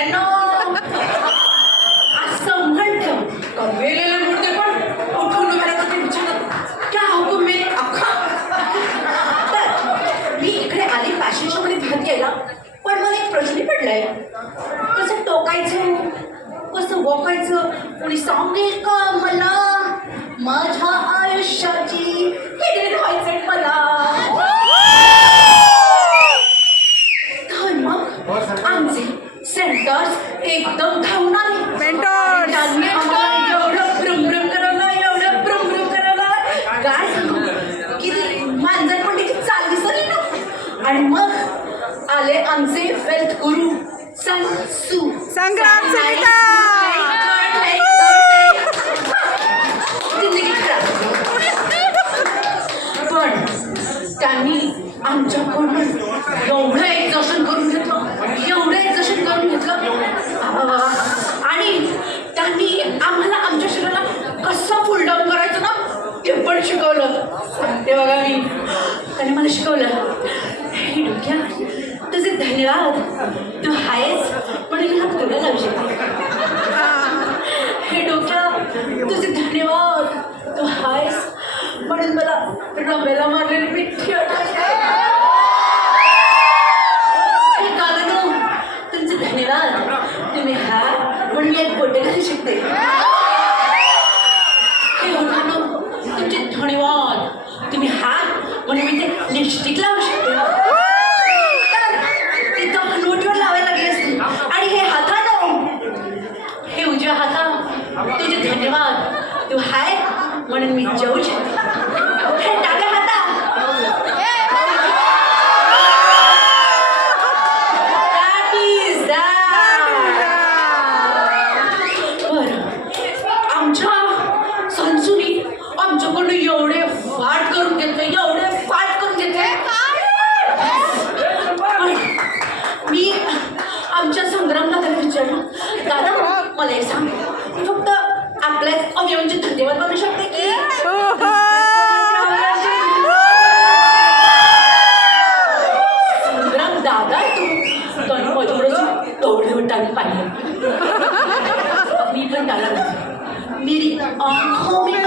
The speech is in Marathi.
सगळ्यांना असं म्हणतं का वेगवेगळे मुद्दे पण उठून उभ्या ते विचारत क्या हुकुम मेरे अख्खा. तर मी इकडे आली फॅशन शो मध्ये भेट घ्यायला, पण मला एक प्रश्न पडलाय, कसं टोकायचं कसं वोकायचं. कोणी सांगेल का मला माझ्या आयुष्याची हिडीन व्हायचंय मला. तर मग आमचे सेंटर्स एकदम धावून आले. त्यांनी आम्हाला एवढं भ्रमभ्रम करायला एवढं भ्रमभ्रम करायला काय सांगू किती मांजरपट्टीची चाल विसरली ना. आणि मग आले आमचे वेल्थ गुरु संग्राम सविता. पण त्यांनी आमच्याकडून एवढं एक्झॉशन करून घेतलं, एवढं एक्झॉशन करून घेतलं. आणि त्यांनी आम्हाला आमच्या शरीराला कसं फुल डाऊन करायचं ना ते पण शिकवलं. ते बघा मी त्याने मला शिकवलं, हे डोक्या तुझे धन्यवाद, तू आहेस म्हणून हा तुला लावू शकते. हे डोक्या तुझे धन्यवाद, तू आहेस म्हणून मला रमेला मारलेली मिठी आठवते. हे कागदो तुमचे धन्यवाद, तुम्ही हा म्हणून मी एक बोटे घालू शकते. हे होताना तुमचे धन्यवाद, तुम्ही हात म्हणून मी ते लिपस्टिक लावू शकते. नोटवर लावायला लागले असते. आणि हे हातानं, हे उजव्या हाता तुझे धन्यवाद, तू हाय म्हणून मी जेवू शकते. हे डाव्या हाता बरं, आमच्या संसूनी आमच्याकडून एवढे फाट करून घेतले, एवढे फाट करून घेतले. मी आमच्या संग्राम दादाला विचारलं, दादा मला एक सांग, फक्त आपल्याच अवयवांचे धन्यवाद बनू शकते की संग्राम दादा आहे तू. त्यानं माझ्याकडे तेवढे टाइम पाहिलं. मी पण त्याला मेरी आंखों में